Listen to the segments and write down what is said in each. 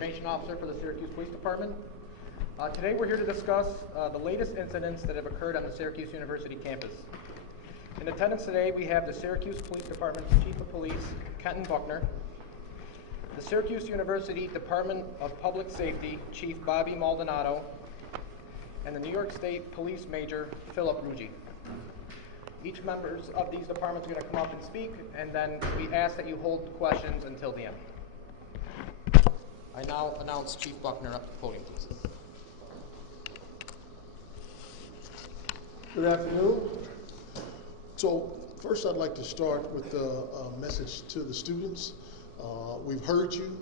Information Officer for the Syracuse Police Department. Today we're here to discuss the latest incidents that have occurred on the Syracuse University campus. In attendance today we have the Syracuse Police Department's Chief of Police, Kenton Buckner, the Syracuse University Department of Public Safety, Chief Bobby Maldonado, and the New York State Police Major, Philip Ruggi. Each members of these departments are going to come up and speak, and then we ask that you hold questions until the end. I now announce Chief Buckner up to the podium, please. Good afternoon. So first I'd like to start with a message to the students. We've heard you.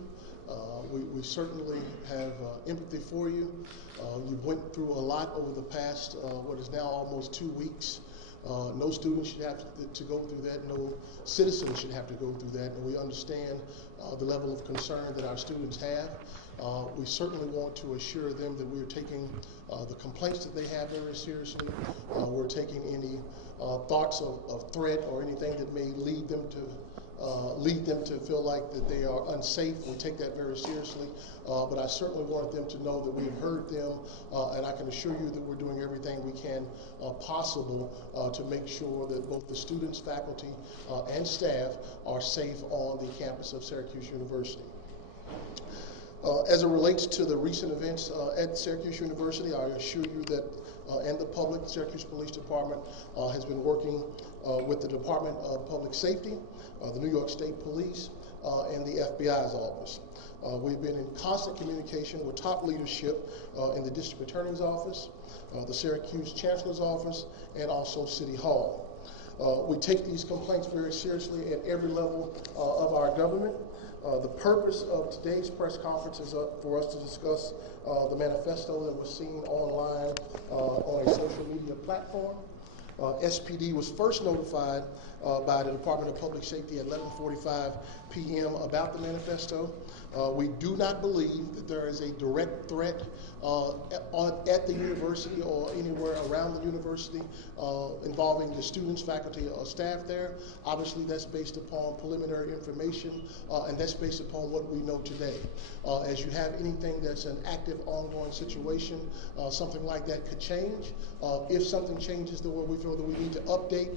We certainly have empathy for you. You've went through a lot over the past, what is now almost 2 weeks. No student should have to go through that. No citizen should have to go through that. And we understand the level of concern that our students have. We certainly want to assure them that we are taking the complaints that they have very seriously. We're taking any thoughts of threat or anything that may lead them to feel like that they are unsafe. We take that very seriously, but I certainly wanted them to know that we've heard them, and I can assure you that we're doing everything we can possible to make sure that both the students, faculty, and staff are safe on the campus of Syracuse University. As it relates to the recent events at Syracuse University, I assure you that and the public, the Syracuse Police Department has been working with the Department of Public Safety, the New York State Police, and the FBI's office. We've been in constant communication with top leadership in the District Attorney's Office, the Syracuse Chancellor's Office, and also City Hall. We take these complaints very seriously at every level of our government. The purpose of today's press conference is for us to discuss the manifesto that was seen online on a social media platform. SPD was first notified by the Department of Public Safety at 11:45 p.m. about the manifesto. We do not believe that there is a direct threat at the university or anywhere around the university involving the students, faculty, or staff there. Obviously, that's based upon preliminary information, and that's based upon what we know today. As you have anything that's an active, ongoing situation, something like that could change. If something changes the way we feel that we need to update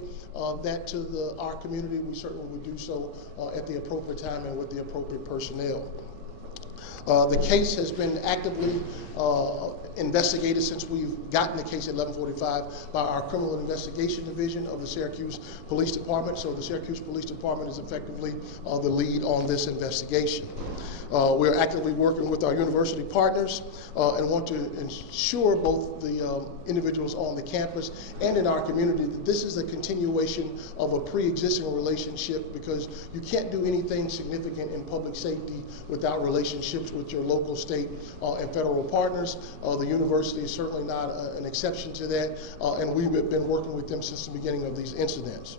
that to our community, we certainly would do so at the appropriate time and with the appropriate personnel. The case has been actively investigated since we've gotten the case at 11:45 by our Criminal Investigation Division of the Syracuse Police Department. So the Syracuse Police Department is effectively the lead on this investigation. We're actively working with our university partners and want to ensure both the individuals on the campus and in our community that this is a continuation of a pre-existing relationship, because you can't do anything significant in public safety without relationships with your local, state, and federal partners. The university is certainly not an exception to that, and we've been working with them since the beginning of these incidents.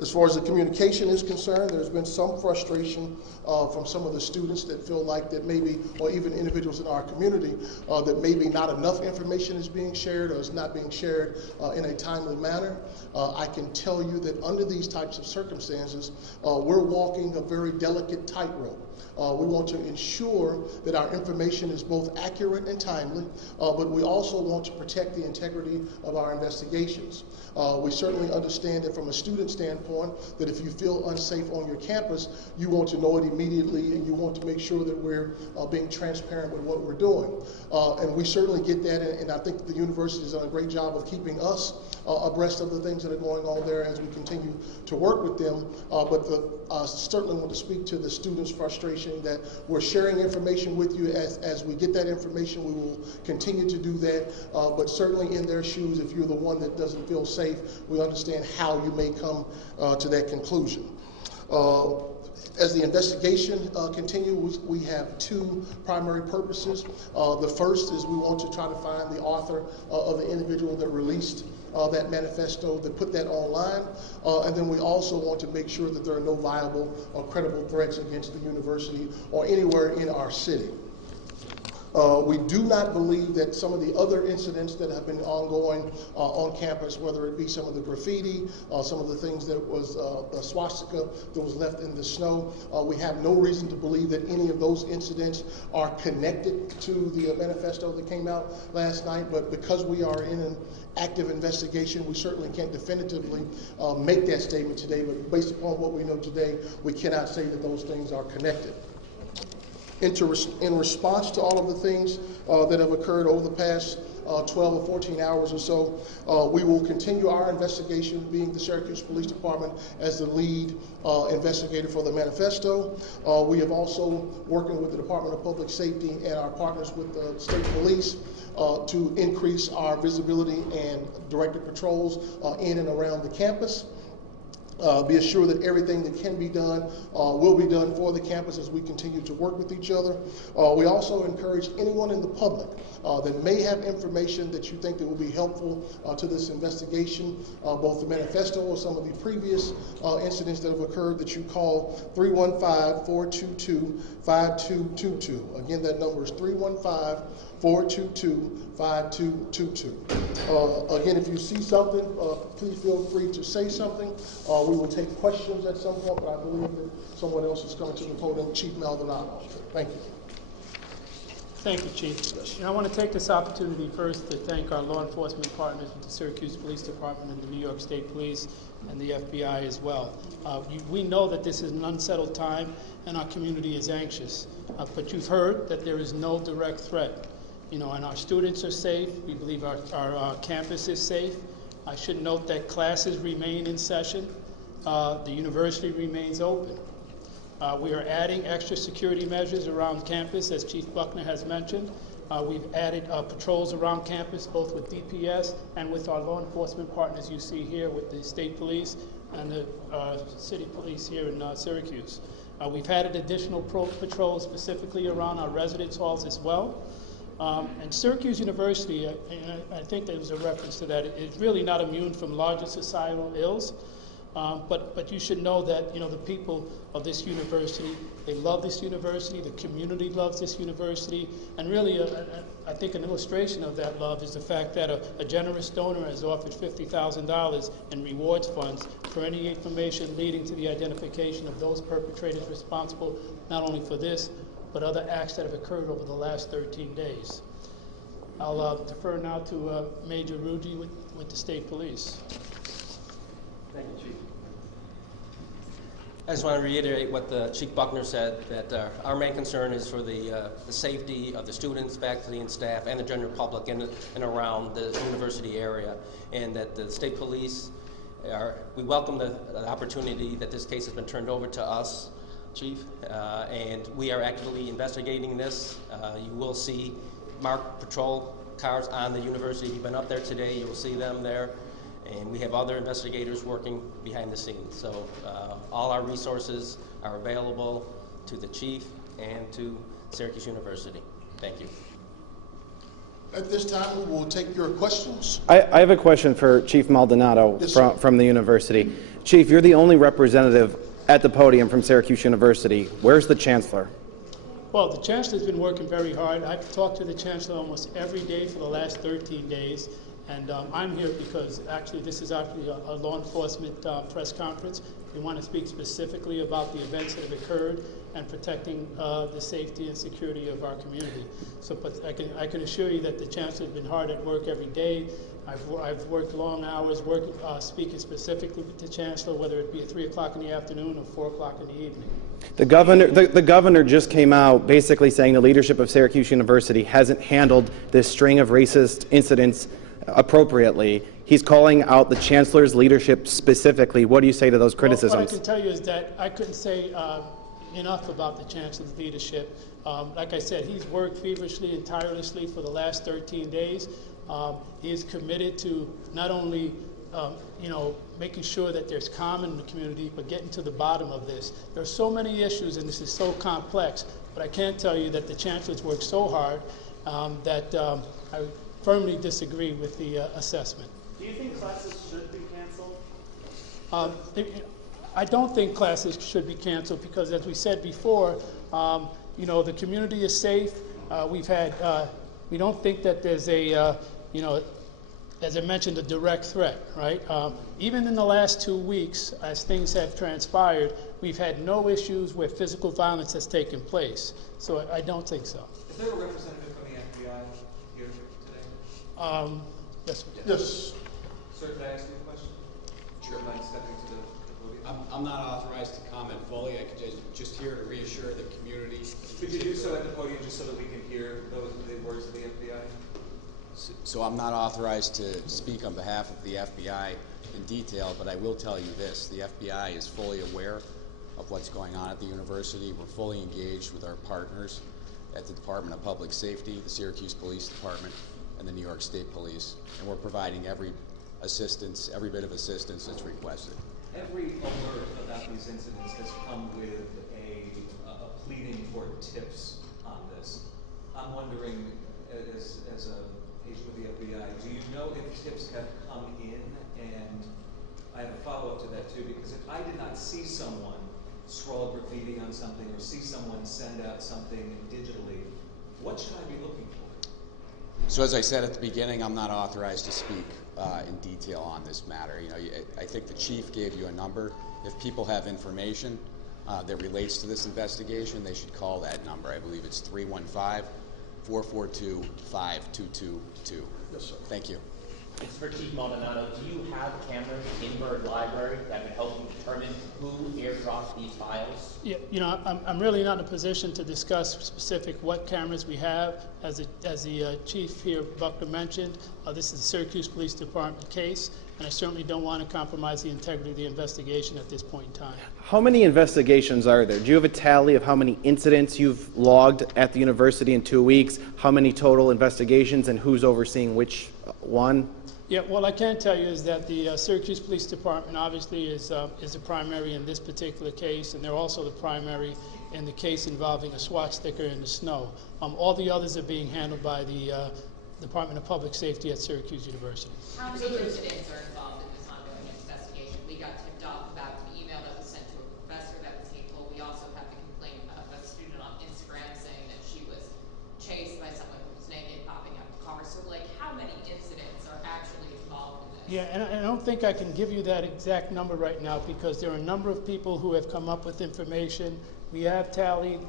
As far as the communication is concerned, there's been some frustration from some of the students that feel like that maybe, or even individuals in our community, that maybe not enough information is being shared or is not being shared in a timely manner. I can tell you that under these types of circumstances, we're walking a very delicate tightrope. We want to ensure that our information is both accurate and timely, but we also want to protect the integrity of our investigations. We certainly understand that from a student standpoint, that if you feel unsafe on your campus, you want to know it immediately, and you want to make sure that we're being transparent with what we're doing. And we certainly get that, and I think the university has done a great job of keeping us abreast of the things that are going on there as we continue to work with them. But I certainly want to speak to the students' frustration that we're sharing information with you. As we get that information, we will continue to do that. But certainly in their shoes, if you're the one that doesn't feel safe, we understand how you may come to that conclusion. As the investigation continues, we have two primary purposes. The first is we want to try to find the author of the individual that released that manifesto, that put that online, and then we also want to make sure that there are no viable or credible threats against the university or anywhere in our city. We do not believe that some of the other incidents that have been ongoing on campus, whether it be some of the graffiti, some of the things that was a swastika that was left in the snow, we have no reason to believe that any of those incidents are connected to the manifesto that came out last night. But because we are in an active investigation, we certainly can't definitively make that statement today. But based upon what we know today, we cannot say that those things are connected. In response to all of the things that have occurred over the past 12 or 14 hours or so, we will continue our investigation, being the Syracuse Police Department as the lead investigator for the manifesto. We have also working with the Department of Public Safety and our partners with the state police to increase our visibility and directed patrols in and around the campus. Be assured that everything that can be done will be done for the campus as we continue to work with each other. We also encourage anyone in the public that may have information that you think that will be helpful to this investigation, both the manifesto or some of the previous incidents that have occurred, that you call 315-422-5222. Again, that number is 315-422-5222. Again, if you see something, please feel free to say something. We will take questions at some point, but I believe that someone else is coming to the podium. Chief Maldonado. Thank you. Thank you, Chief. And I want to take this opportunity first to thank our law enforcement partners with the Syracuse Police Department and the New York State Police and the FBI as well. We know that this is an unsettled time and our community is anxious, but you've heard that there is no direct threat. And our students are safe. We believe our campus is safe. I should note that classes remain in session. The university remains open. We are adding extra security measures around campus, as Chief Buckner has mentioned. We've added patrols around campus, both with DPS and with our law enforcement partners you see here with the state police and the city police here in Syracuse. We've added additional patrols specifically around our residence halls as well. And Syracuse University, I think there was a reference to that, is really not immune from larger societal ills. But you should know that the people of this university, they love this university, the community loves this university, and really I think an illustration of that love is the fact that a generous donor has offered $50,000 in rewards funds for any information leading to the identification of those perpetrators responsible not only for this, but other acts that have occurred over the last 13 days. I'll defer now to Major Rugi with the state police. Thank you, Chief. I just want to reiterate what Chief Buckner said, that our main concern is for the safety of the students, faculty, and staff, and the general public in and around the university area, and that the state police we welcome the opportunity that this case has been turned over to us, Chief, and we are actively investigating this. You will see marked patrol cars on the university. If you've been up there today, you will see them there. And we have other investigators working behind the scenes. So all our resources are available to the chief and to Syracuse University. Thank you. At this time, we will take your questions. I have a question for Chief Maldonado. Yes, from the university. Chief, you're the only representative at the podium from Syracuse University. Where's the chancellor? Well, the chancellor's been working very hard. I've talked to the chancellor almost every day for the last 13 days. And I'm here because actually this is actually a law enforcement press conference. We want to speak specifically about the events that have occurred and protecting the safety and security of our community. So, but I can assure you that the chancellor has been hard at work every day. I've worked long hours, speaking specifically with the chancellor, whether it be at 3 o'clock in the afternoon or 4 o'clock in the evening. The governor just came out basically saying the leadership of Syracuse University hasn't handled this string of racist incidents appropriately. He's calling out the chancellor's leadership specifically. What do you say to those criticisms? Well, what I can tell you is that I couldn't say enough about the chancellor's leadership. Like I said, he's worked feverishly and tirelessly for the last 13 days. He is committed to not only making sure that there's calm in the community, but getting to the bottom of this. There are so many issues and this is so complex, but I can't tell you that the chancellor's worked so hard that I firmly disagree with the assessment. Do you think classes should be canceled? I don't think classes should be canceled because, as we said before, the community is safe. we've had, we don't think that there's a, as I mentioned, a direct threat, right? Even in the last 2 weeks, as things have transpired, we've had no issues where physical violence has taken place. So I don't think so. Is there a representative from the FBI here today? Yes. Yes. Sir, could I ask you a question? Sure. Would you mind stepping to the podium? I'm not authorized to comment fully. I could just here to reassure the community. Could you do so at the podium just so that we can hear the words of the FBI? So I'm not authorized to speak on behalf of the FBI in detail, but I will tell you this. The FBI is fully aware of what's going on at the university. We're fully engaged with our partners at the Department of Public Safety, the Syracuse Police Department, and the New York State Police. And we're providing every assistance, every bit of assistance that's requested. Every alert about these incidents has come with a pleading for tips on this. I'm wondering, as a agent of the FBI, do you know if tips have come in? And I have a follow-up to that too, because if I did not see someone scrawl graffiti on something or see someone send out something digitally, what should I be looking for? So as I said at the beginning, I'm not authorized to speak in detail on this matter. I think the chief gave you a number. If people have information that relates to this investigation, they should call that number. I believe it's 315-442-5222. Yes, sir. Thank you. It's for Chief Maldonado. Do you have cameras in Bird Library that would help you determine who airdropped these files? Yeah, I'm really not in a position to discuss specific what cameras we have. As the chief here, Buckner, mentioned, this is a Syracuse Police Department case, and I certainly don't want to compromise the integrity of the investigation at this point in time. How many investigations are there? Do you have a tally of how many incidents you've logged at the university in 2 weeks? How many total investigations, and who's overseeing which one? Yeah, well, I can tell you is that the Syracuse Police Department obviously is the primary in this particular case, and they're also the primary in the case involving a SWAT sticker in the snow. All the others are being handled by the Department of Public Safety at Syracuse University. How many incidents are involved in this ongoing investigation? We got tipped off about an email that was sent to a professor that was hateful. We also have the complaint of a student on Instagram saying that she was chased by someone who was naked popping out of the car. So, like, how many incidents are actually involved in this? Yeah, and I don't think I can give you that exact number right now because there are a number of people who have come up with information. We have tallied,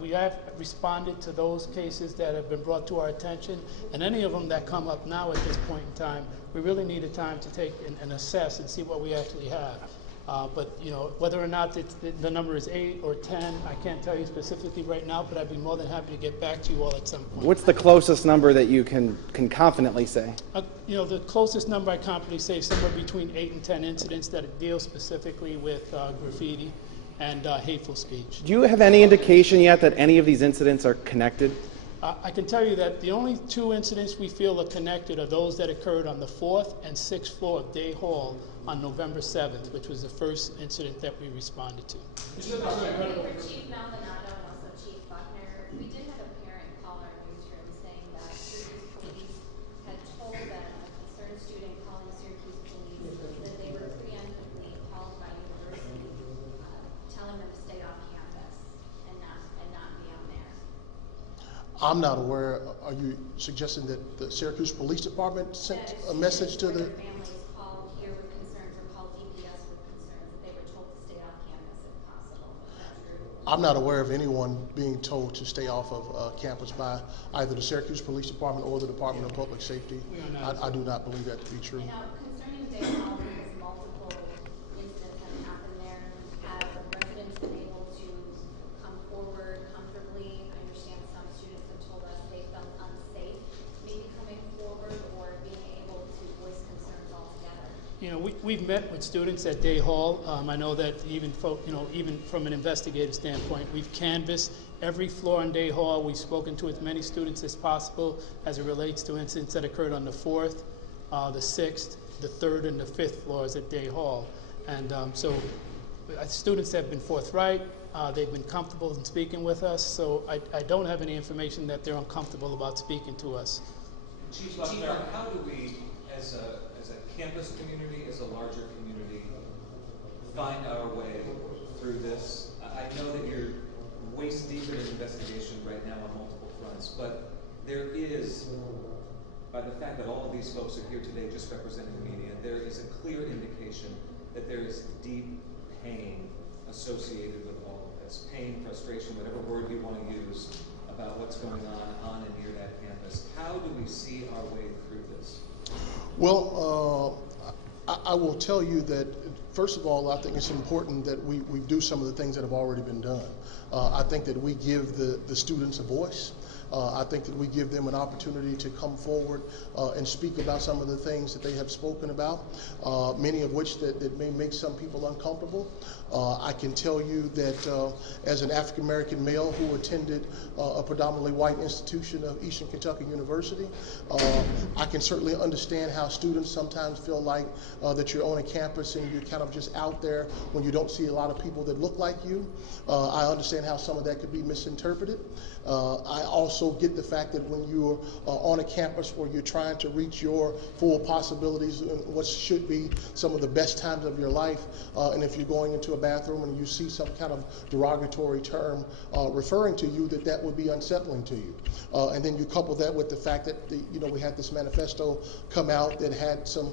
we have responded to those cases that have been brought to our attention, and any of them that come up now at this point in time, we really need a time to take and assess and see what we actually have. But whether or not the number is 8 or 10, I can't tell you specifically right now, but I'd be more than happy to get back to you all at some point. What's the closest number that you can confidently say? The closest number I confidently say is somewhere between 8 and 10 incidents that deal specifically with graffiti and hateful speech. Do you have any indication yet that any of these incidents are connected? I can tell you that the only 2 incidents we feel are connected are those that occurred on the 4th and 6th floor of Day Hall on November 7th, which was the first incident that we responded to. For Chief Maldonado and also Chief Buckner, we did have a parent call our newsroom saying that Syracuse Police had told them, a concerned student calling Syracuse Police, that they were preemptively called by university, telling them to stay off campus and not be on there. I'm not aware. Are you suggesting that the Syracuse Police Department sent a message to the... Families called here with concerns or called DPS with concerns that they were told to stay off campus if possible. Is that true? I'm not aware of anyone being told to stay off of campus by either the Syracuse Police Department or the Department of Public Safety. I do not believe that to be true. And now, concerning Day Hall, because multiple incidents have happened there, have residents been able to come forward comfortably? I understand some students have told us they felt unsafe maybe coming forward or being able to voice concerns altogether. We've met with students at Day Hall. I know that even from an investigative standpoint, we've canvassed every floor on Day Hall. We've spoken to as many students as possible as it relates to incidents that occurred on the 4th, the 6th, the 3rd, and the 5th floors at Day Hall. And so students have been forthright. They've been comfortable in speaking with us. So I don't have any information that they're uncomfortable about speaking to us. Chief Buckner, how do we, as a campus community, as a larger community, find our way through this? I know that you're waist deep in an investigation right now on multiple fronts, but there is, by the fact that all of these folks are here today just representing the media, there is a clear indication that there is deep pain associated with all of this. Pain, frustration, whatever word you want to use about what's going on and near that campus. How do we see our way through this? Well, I will tell you that, first of all, I think it's important that we do some of the things that have already been done. I think that we give the students a voice. I think that we give them an opportunity to come forward and speak about some of the things that they have spoken about, many of which that may make some people uncomfortable. I can tell you that as an African American male who attended a predominantly white institution of Eastern Kentucky University, I can certainly understand how students sometimes feel like that you're on a campus and you're kind of just out there when you don't see a lot of people that look like you. I understand how some of that could be misinterpreted. I also get the fact that when you're on a campus where you're trying to reach your full possibilities and what should be some of the best times of your life, and if you're going into a bathroom and you see some kind of derogatory term referring to you, that would be unsettling to you. And then you couple that with the fact that we had this manifesto come out that had some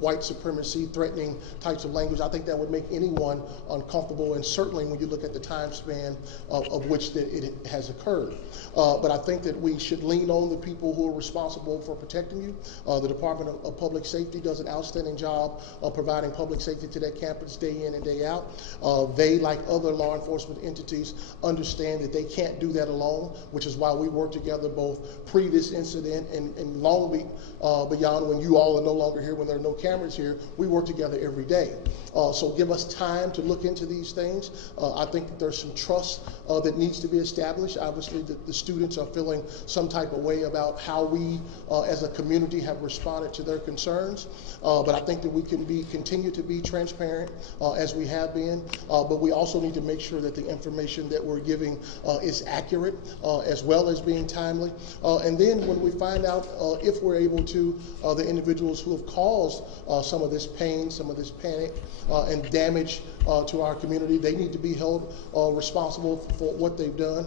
white supremacy threatening types of language. I think that would make anyone uncomfortable, and certainly when you look at the time span of which that it has occurred. But I think that we should lean on the people who are responsible for protecting you. The Department of Public Safety does an outstanding job of providing public safety to that campus day in and day out. They, like other law enforcement entities, understand that they can't do that alone, which is why we work together both pre this incident and long beyond when you all are no longer here, when there are no cameras here. We work together every day. So give us time to look into these things. I think that there's some trust that needs to be established. Obviously, the students are feeling some type of way about how we as a community have responded to their concerns. But I think that we can continue to be transparent as we have been, but we also need to make sure that the information that we're giving is accurate as well as being timely. And then when we find out if we're able to, the individuals who have caused some of this pain, some of this panic and damage to our community, they need to be held responsible for what they've done.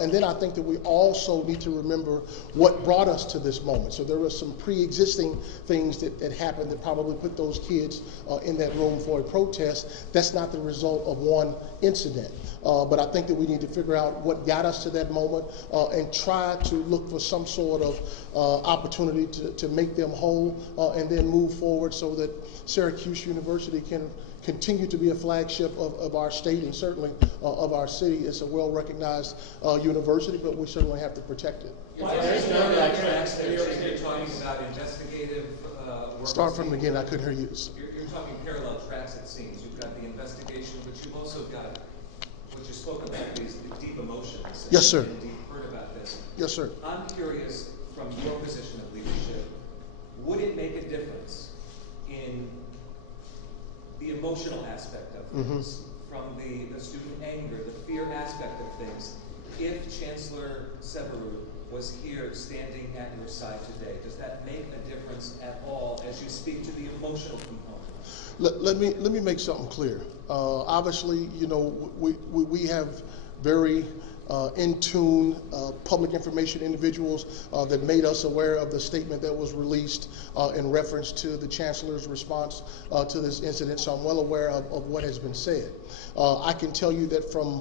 And then I think that we also need to remember what brought us to this moment. So there were some pre-existing things that happened that probably put those kids in that room for a protest. That's not the result of one incident. But I think that we need to figure out what got us to that moment and try to look for some sort of opportunity to make them whole and then move forward so that Syracuse University can continue to be a flagship of our state and certainly of our city. It's a well-recognized university, but we certainly have to protect it. You're talking about investigative work. Start from the beginning. I couldn't hear you. You're talking parallel tracks, it seems. You've got the investigation, but you've also got what you spoke about, these deep emotions. Yes, sir. And deep hurt about this. Yes, sir. I'm curious, from your position of leadership, would it make a difference in the emotional aspect of things, from the student anger, the fear aspect of things, if Chancellor Severud was here standing at your side today? Does that make a difference at all as you speak to the emotional component? Let me make something clear. Obviously, we have very in tune public information individuals that made us aware of the statement that was released in reference to the Chancellor's response to this incident, so I'm well aware of what has been said. I can tell you that from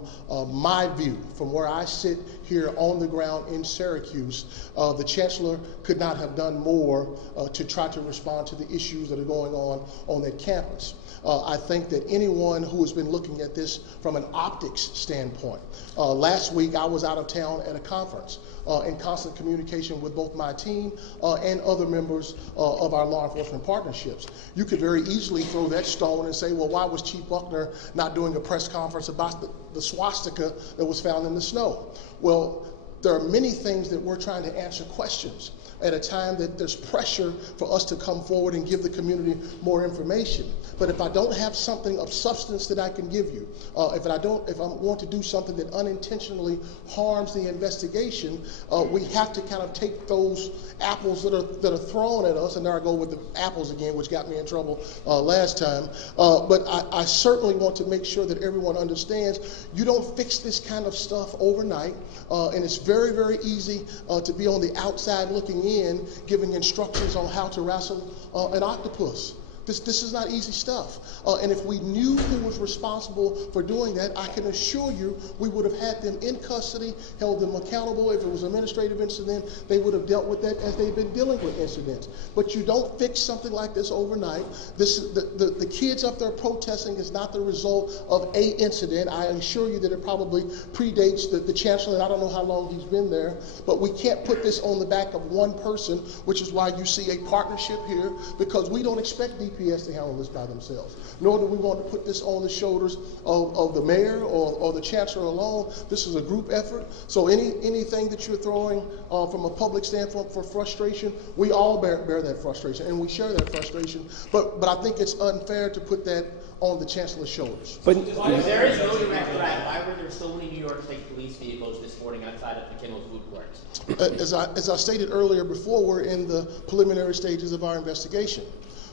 my view, from where I sit here on the ground in Syracuse, the Chancellor could not have done more to try to respond to the issues that are going on that campus. I think that anyone who has been looking at this from an optics standpoint, last week I was out of town at a conference in constant communication with both my team and other members of our law enforcement partnerships. You could very easily throw that stone and say, well, why was Chief Buckner not doing a press conference about the swastika that was found in the snow? Well, there are many things that we're trying to answer questions. at a time that there's pressure for us to come forward and give the community more information. But if I don't have something of substance that I can give you, if I want to do something that unintentionally harms the investigation, we have to kind of take those apples that are thrown at us, and there I go with the apples again, which got me in trouble last time. But I certainly want to make sure that everyone understands you don't fix this kind of stuff overnight, and it's very, very easy to be on the outside looking in, giving instructions on how to wrestle an octopus. This is not easy stuff. And if we knew who was responsible for doing that, I can assure you we would have had them in custody, held them accountable. If it was an administrative incident, they would have dealt with that as they've been dealing with incidents. But you don't fix something like this overnight. The kids up there protesting is not the result of a incident. I assure you that it probably predates the chancellor, and I don't know how long he's been there. But we can't put this on the back of one person, which is why you see a partnership here, because we don't expect DPS to handle this by themselves. Nor do we want to put this on the shoulders of the mayor or the chancellor alone. This is a group effort. So anything that you're throwing from a public standpoint for frustration, we all bear that frustration, and we share that frustration. But I think it's unfair to put that on the chancellor's shoulders. But there is no direct threat. Why were there so many New York State police vehicles this morning outside of the Kimball's food court? As I stated earlier before, we're in the preliminary stages of our investigation.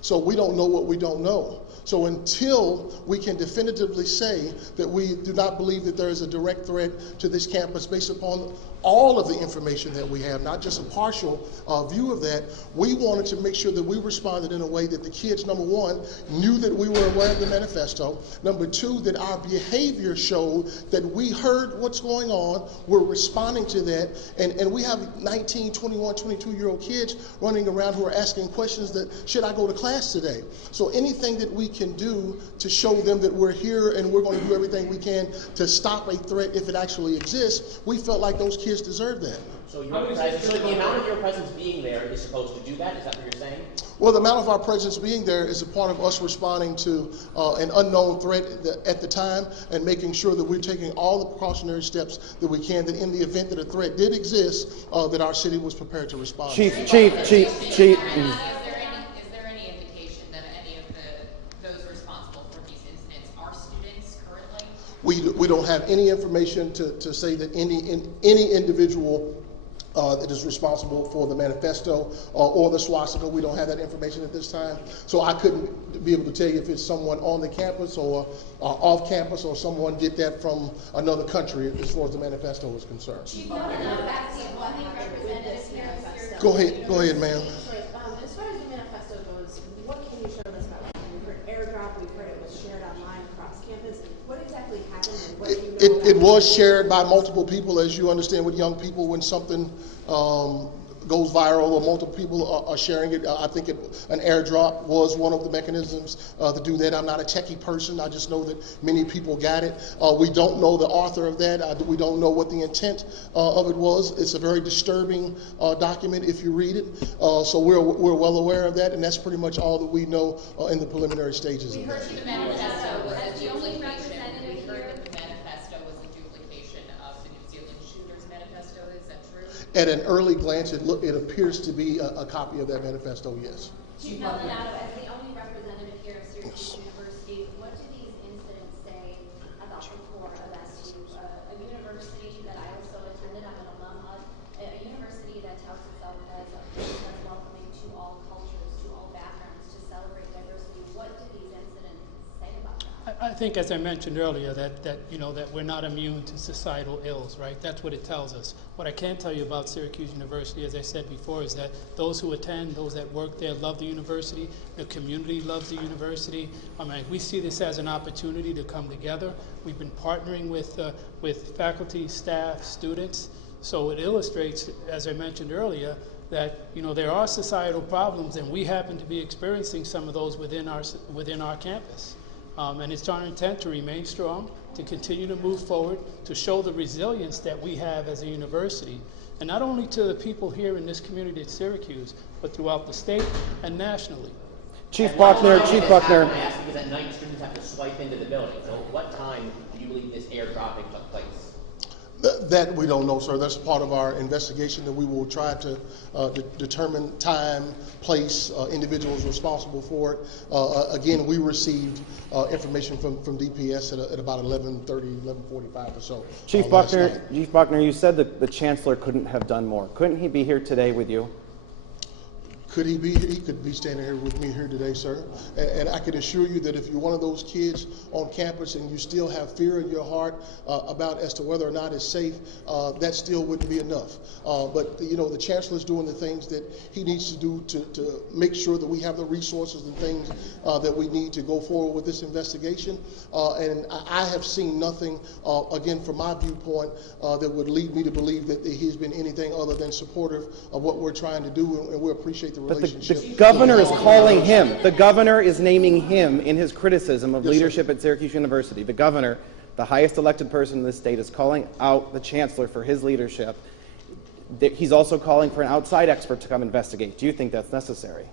So we don't know what we don't know. So until we can definitively say that we do not believe that there is a direct threat to this campus based upon all of the information that we have, not just a partial view of that, we wanted to make sure that we responded in a way that the kids, number one, knew that we were aware of the manifesto. Number two, that our behavior showed that we heard what's going on, we're responding to that, and we have 19, 21, 22-year-old kids running around who are asking questions that, should I go to class today? So anything that we can do to show them that we're here and we're going to do everything we can to stop a threat if it actually exists, we felt like those kids deserve that. So the amount of your presence being there is supposed to do that? Is that what you're saying? Well, the amount of our presence being there is a part of us responding to an unknown threat at the time and making sure that we're taking all the precautionary steps that we can, that in the event that a threat did exist, that our city was prepared to respond. Chief. Is there any indication that any of those responsible for these incidents are students currently? We don't have any information to say that any individual that is responsible for the manifesto or the swastika. We don't have that information at this time. So I couldn't be able to tell you if it's someone on the campus or off campus or someone did that from another country as far as the manifesto is concerned. Go ahead, ma'am. As far as the manifesto goes, what can you show us about it? We've heard airdrop, we've heard it was shared online across campus. What exactly happened and what do you know about It was shared by multiple people, as you understand with young people. When something goes viral or multiple people are sharing it, I think an airdrop was one of the mechanisms to do that. I'm not a techie person. I just know that many people got it. We don't know the author of that. We don't know what the intent of it was. It's a very disturbing document if you read it. So we're well aware of that, and that's pretty much all that we know in the preliminary stages of that. The manifesto was a duplication. We heard that the manifesto was a duplication of the New Zealand shooter's manifesto. Is that true? At an early glance, it appears to be a copy of that manifesto, yes. Chief Maldonado, as the only representative here of Syracuse University, what do these incidents say about the core of SU? A university that I also attended, I'm an alum of, a university that touts itself as a place that's welcoming to all cultures, to all backgrounds, to celebrate diversity. What do these incidents say about that? I think, as I mentioned earlier, that we're not immune to societal ills, right? That's what it tells us. What I can tell you about Syracuse University, as I said before, is that those who attend, those that work there, love the university. The community loves the university. I mean, we see this as an opportunity to come together. We've been partnering with faculty, staff, students. So it illustrates, as I mentioned earlier, that there are societal problems, and we happen to be experiencing some of those within our campus. And it's our intent to remain strong, to continue to move forward, to show the resilience that we have as a university, and not only to the people here in this community at Syracuse, but throughout the state and nationally. Chief Buckner. I'm asking because at night students have to swipe into the building. So what time do you believe this airdropping took place? That we don't know, sir. That's part of our investigation, and we will try to determine time, place, individuals responsible for it. Again, we received information from DPS at about 11:30, 11:45 or so. Chief Buckner, you said that the chancellor couldn't have done more. Couldn't he be here today with you? Could he be? He could be standing here with me here today, sir. And I can assure you that if you're one of those kids on campus and you still have fear in your heart about as to whether or not it's safe, that still wouldn't be enough. But you know, the chancellor's doing the things that he needs to do to make sure that we have the resources and things that we need to go forward with this investigation. And I have seen nothing, again, from my viewpoint, that would lead me to believe that he's been anything other than supportive of what we're trying to do, and we appreciate the But relationship. the governor is calling him. The governor is naming him in his criticism of leadership at Syracuse University. The governor, the highest elected person in the state, is calling out the chancellor for his leadership. He's also calling for an outside expert to come investigate. Do you think that's necessary?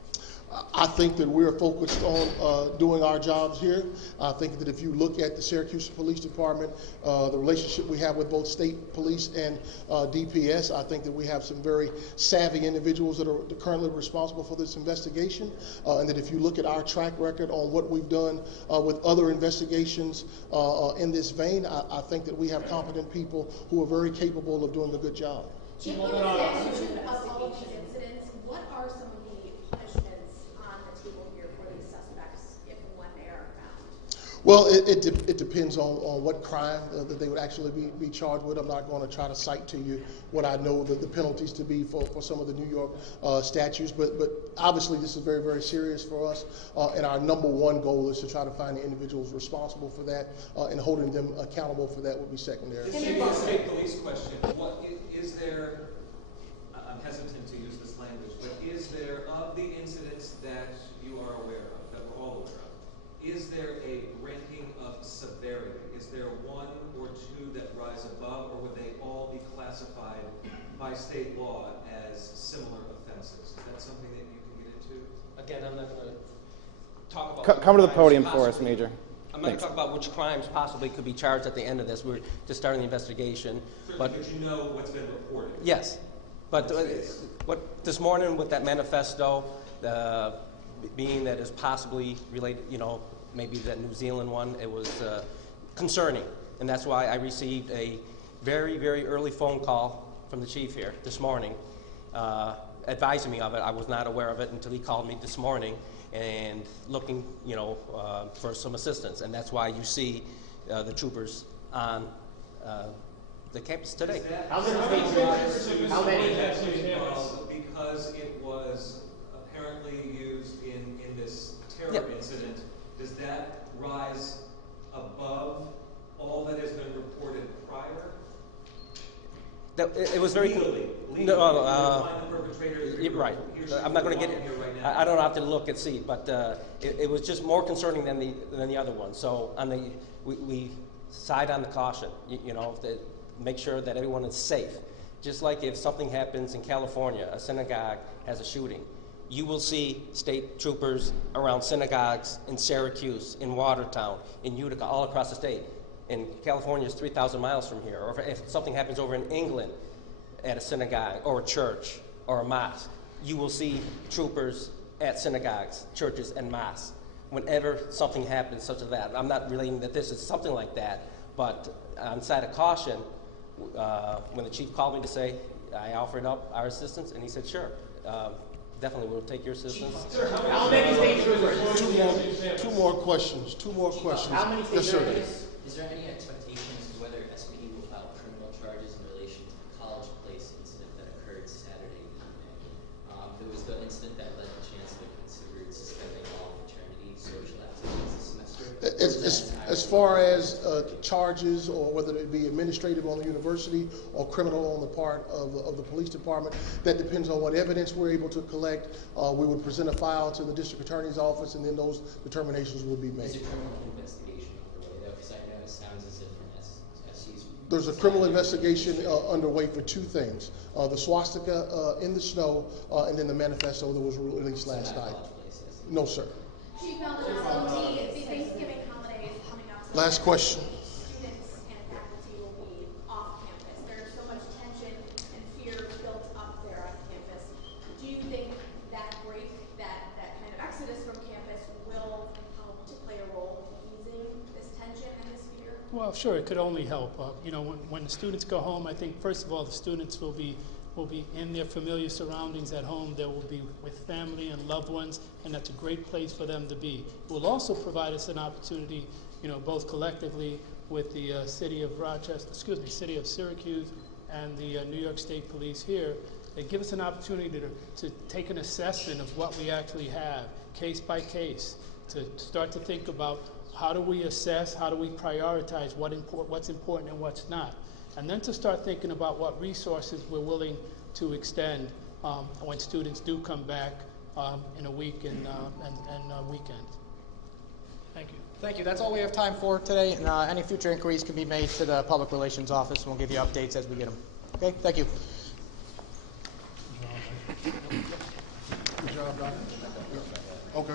I think that we're focused on doing our jobs here. I think that if you look at the Syracuse Police Department, the relationship we have with both state police and DPS, I think that we have some very savvy individuals that are currently responsible for this investigation. And that if you look at our track record on what we've done with other investigations in this vein, I think that we have competent people who are very capable of doing a good job. Given the magnitude of all of these incidents, what are some of the punishments on the table here for these suspects if and when they are found? Well, it depends on what crime that they would actually be charged with. I'm not going to try to cite to you what I know the penalties to be for some of the New York statutes, but obviously this is very, very serious for us, and our number one goal is to try to find the individuals responsible for that, and holding them accountable for that would be secondary. This may be a state police question. What is there, I'm hesitant to use this language, but is there, of the incidents that you are aware of, that we're all aware of, is there a ranking of severity? Is there one or two that rise above, or would they all be classified by state law as similar offenses? Is that something that you can get into? Again, I'm not going to talk about... Come to the podium for us, Major. I'm not going to talk about which crimes possibly could be charged at the end of this. We're just starting the investigation. Certainly, but you know what's been reported. Yes. But what this morning with that manifesto, being that is possibly related, you know, maybe that New Zealand one, it was concerning. And that's why I received a very, very early phone call from the chief here this morning, advising me of it. I was not aware of it until he called me this morning and looking, you know, for some assistance. And that's why you see the troopers on the campus today. How many troopers? How many? Because it was apparently used in this terror incident, does that rise above all that has been reported prior? It was very legally. No, find the perpetrator. Right. I'm not going to get. I don't have to look and see, but it was just more concerning than the other one. So on the we side on the caution. You know, make sure that everyone is safe. Just like if something happens in California, a synagogue has a shooting, you will see state troopers around synagogues in Syracuse, in Watertown, in Utica, all across the state. And California is 3,000 miles from here. Or if something happens over in England at a synagogue or a church or a mosque, you will see troopers at synagogues, churches, and mosques. Whenever something happens such as that, I'm not relating that this is something like that, but on side of caution, when the chief called me to say, I offered up our assistance, and he said, sure, definitely we'll take your assistance. Sir, how many state troopers? Two more questions. How many state troopers? Is there any expectation as to whether SPD will file criminal charges in relation to the College Place incident that occurred Saturday evening? There was the incident that led the chancellor to consider suspending all fraternity social activities this semester. As far as charges, or whether it be administrative on the university or criminal on the part of the police department, that depends on what evidence we're able to collect. We would present a file to the district attorney's office, and then those determinations would be made. Is a criminal investigation underway though? Because I know it sounds as if from SC's... There's a criminal investigation underway for two things. The swastika in the snow, and then the manifesto that was released last night. No, sir. Chief Maldonado, the Thanksgiving holiday is coming up. Last question. Students and faculty will be off campus. Well, sure, it could only help. You know, when the students go home, I think first of all the students will be in their familiar surroundings at home. They will be with family and loved ones, and that's a great place for them to be. It will also provide us an opportunity, you know, both collectively with the city of city of Syracuse and the New York State Police here. They give us an opportunity to take an assessment of what we actually have, case by case, to start to think about how do we assess, how do we prioritize what's important and what's not, and then to start thinking about what resources we're willing to extend when students do come back in a week and weekend. Thank you. Thank you. That's all we have time for today, and any future inquiries can be made to the Public Relations Office, and we'll give you updates as we get them. Okay, thank you. Good job, Doctor. Okay.